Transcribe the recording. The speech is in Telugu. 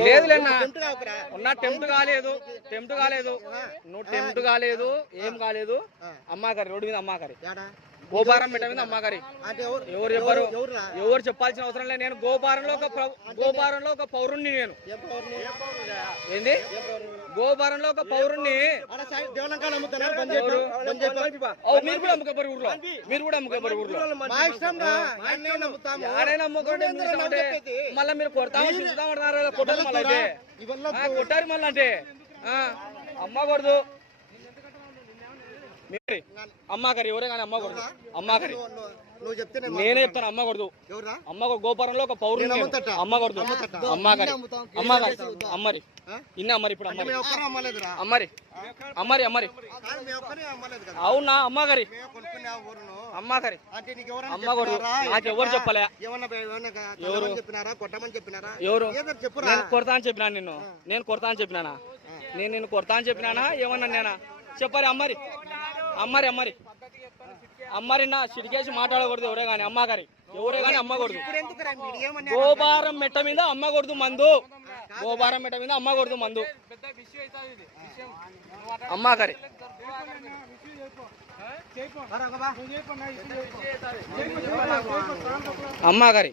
లేదులేనా ఉన్నా టెంప్ట్ కాలేదు నువ్వు టెంప్ట్ కాలేదు ఏం కాలేదు అమ్మాకరి రోడ్డు మీద అమ్మాకరి గోపారం మెట్ట మీద అమ్మాకరి ఎవరు చెప్పారు ఎవరు చెప్పాల్సిన అవసరం లేదు నేను గోపారంలో ఒక పౌరుణ్ణి నేను ఏంది గోపారంలో ఒక పౌరుణ్ణి మీరు కూడా అమ్ముకోపోరు ఊర్లో ఊర్లో ఆడైనా అమ్ముకోండి మళ్ళీ మీరు కొడతామని చూద్దామంటున్నారు కొట్టారు మళ్ళీ అంటే కొట్టారు మళ్ళీ అంటే అమ్మకూడదు అమ్మాకరి ఎవరే కానీ అమ్మకూడదు అమ్మాకరి నేనే చెప్తాను అమ్మకూడదు గోపురంలో ఒక పౌరుని అమ్మకూడదు అమ్మాకరి అమ్మరి ఇన్న అమ్మరి ఇప్పుడు అమ్మరి అవునా అమ్మగారి అమ్మకూడదు నాకు ఎవరు చెప్పలే ఎవరు నేను కొడతా అని చెప్పినా నేను కొడతా అని చెప్పినానా నేను కొడతా అని చెప్పినానా ఏమన్నా నేనా చెప్పాలి అమ్మరి నా సిడికేసి మాట్లాడకూడదు ఎవరే కానీ అమ్మగారి అమ్మకూడదు గోపారం మెట్ట మీద అమ్మకూడదు మందు అమ్మగారి అమ్మగారి